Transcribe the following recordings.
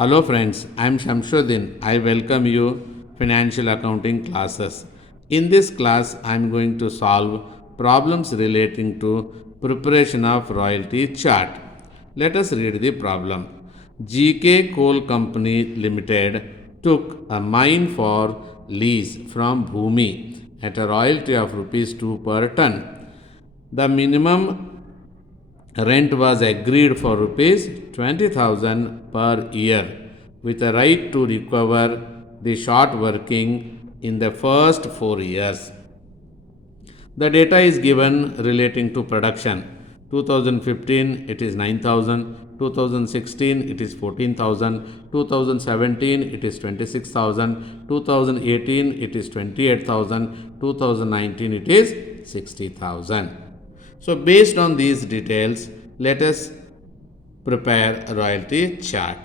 Hello friends, I am Shamshuddin. I welcome you financial accounting classes. In this class, I am going to solve problems relating to preparation of royalty chart. Let us read the problem. GK Coal Company Limited took a mine for lease from Bhumi at a royalty of rupees 2 per ton. The minimum rent was agreed for rupees 20,000 per year with a right to recover the short working in the first 4 years. The data is given relating to production. 2015 it is 9,000, 2016 it is 14,000, 2017 it is 26,000, 2018 it is 28,000, 2019 it is 60,000. So based on these details, let us prepare a royalty chart.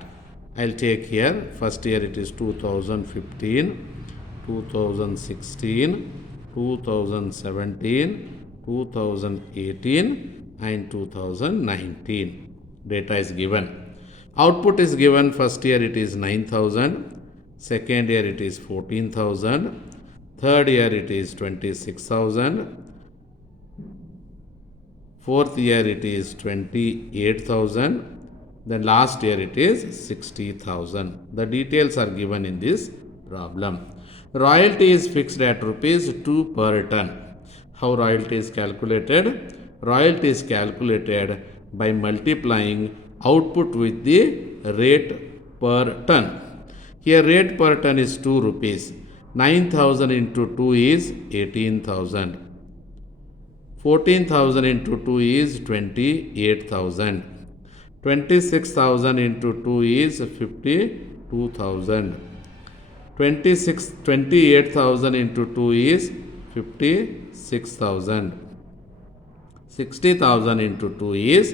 I'll take here, first year it is 2015, 2016, 2017, 2018 and 2019. Data is given. Output is given, first year it is 9,000, second year it is 14,000, third year it is 26,000, fourth year it is 28,000, then last year it is 60,000. The details are given in this problem. Royalty is fixed at rupees 2 per ton. How royalty is calculated? Royalty is calculated by multiplying output with the rate per ton. Here rate per ton is 2 rupees. 9,000 into 2 is 18,000. 14,000 into 2 is 28,000. 26,000 into 2 is 52,000. 28,000 into 2 is 56,000. 60,000 into 2 is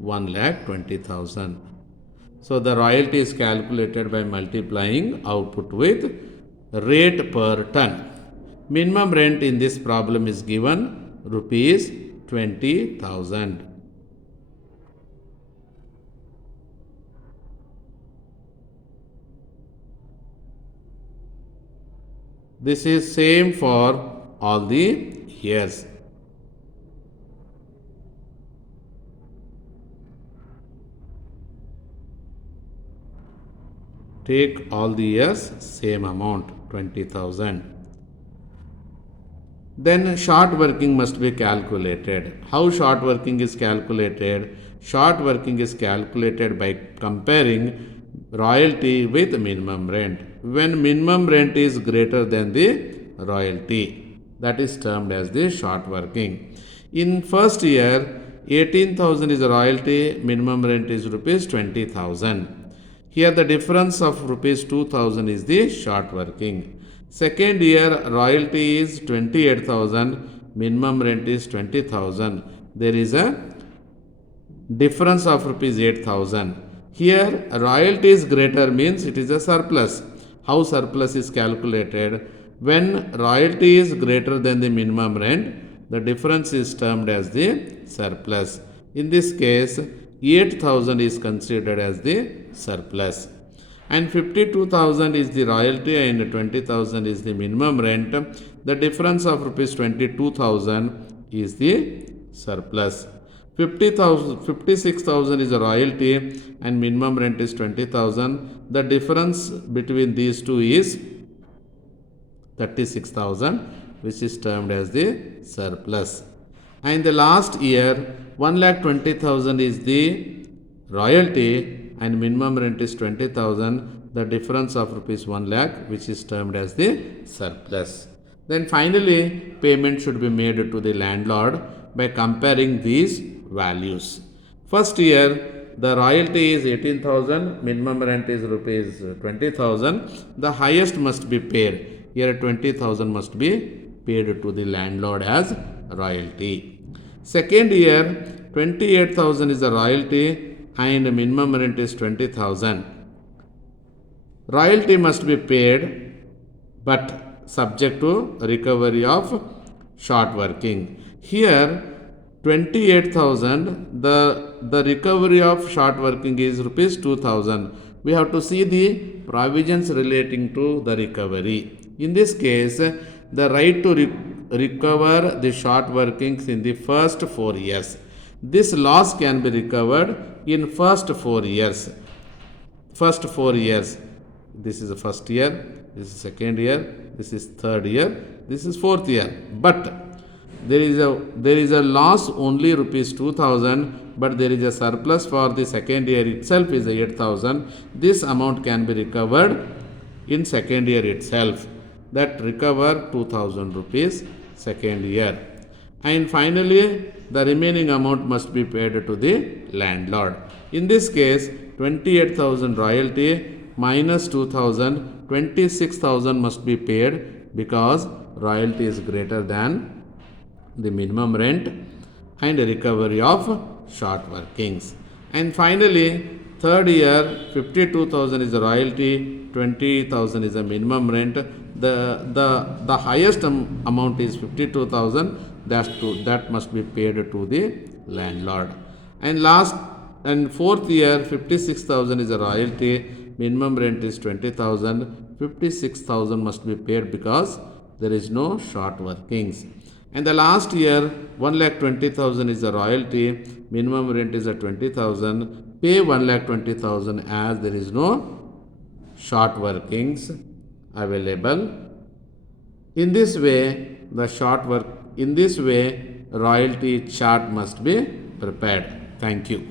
1,20,000. So the royalty is calculated by multiplying output with rate per ton. Minimum rent in this problem is given rupees 20,000. This is same for all the years. Take all the years, same amount, 20,000. Then short working must be calculated. How short working is calculated? Short working is calculated by comparing royalty with minimum rent. When minimum rent is greater than the royalty, that is termed as the short working. In first year, 18,000 is royalty, minimum rent is rupees 20,000. Here the difference of rupees 2,000 is the short working. Second year royalty is 28,000, minimum rent is 20,000. There is a difference of rupees 8,000. Here royalty is greater means it is a surplus. How surplus is calculated? When royalty is greater than the minimum rent, the difference is termed as the surplus. In this case, 8,000 is considered as the surplus. And 52,000 is the royalty and 20,000 is the minimum rent. The difference of rupees 22,000 is the surplus. 56,000 is a royalty and minimum rent is 20,000. The difference between these two is 36,000, which is termed as the surplus. And the last year, 1,20,000 is the royalty and minimum rent is 20,000. The difference of rupees 1 lakh, which is termed as the surplus. Then finally, payment should be made to the landlord by comparing these values. First year, the royalty is 18,000, minimum rent is rupees 20,000. The highest must be paid. Here 20,000 must be paid to the landlord as royalty. Second year, 28,000 is the royalty and minimum rent is 20,000. Royalty must be paid but subject to recovery of short working. Here 28,000, the recovery of short working is rupees 2,000. We have to see the provisions relating to the recovery. In this case, the right to recover the short workings in the first 4 years. This loss can be recovered in first 4 years. First 4 years. This is the first year, this is second year, this is third year, this is fourth year. But there is a loss only rupees 2,000, but there is a surplus for the second year itself is 8,000. This amount can be recovered in second year itself. That recover 2,000 rupees second year. And finally, the remaining amount must be paid to the landlord. In this case, 28,000 royalty minus 2,000, 26,000 must be paid because royalty is greater than the minimum rent and recovery of short workings. And finally, third year, 52,000 is the royalty, 20,000 is the minimum rent. The highest amount is 52,000. That must be paid to the landlord. And fourth year, 56,000 is a royalty, minimum rent is 20,000, 56,000 must be paid because there is no short workings. And the last year, 1,20,000 is a royalty, minimum rent is a 20,000, pay 1,20,000 as there is no short workings available. In this way, royalty chart must be prepared. Thank you.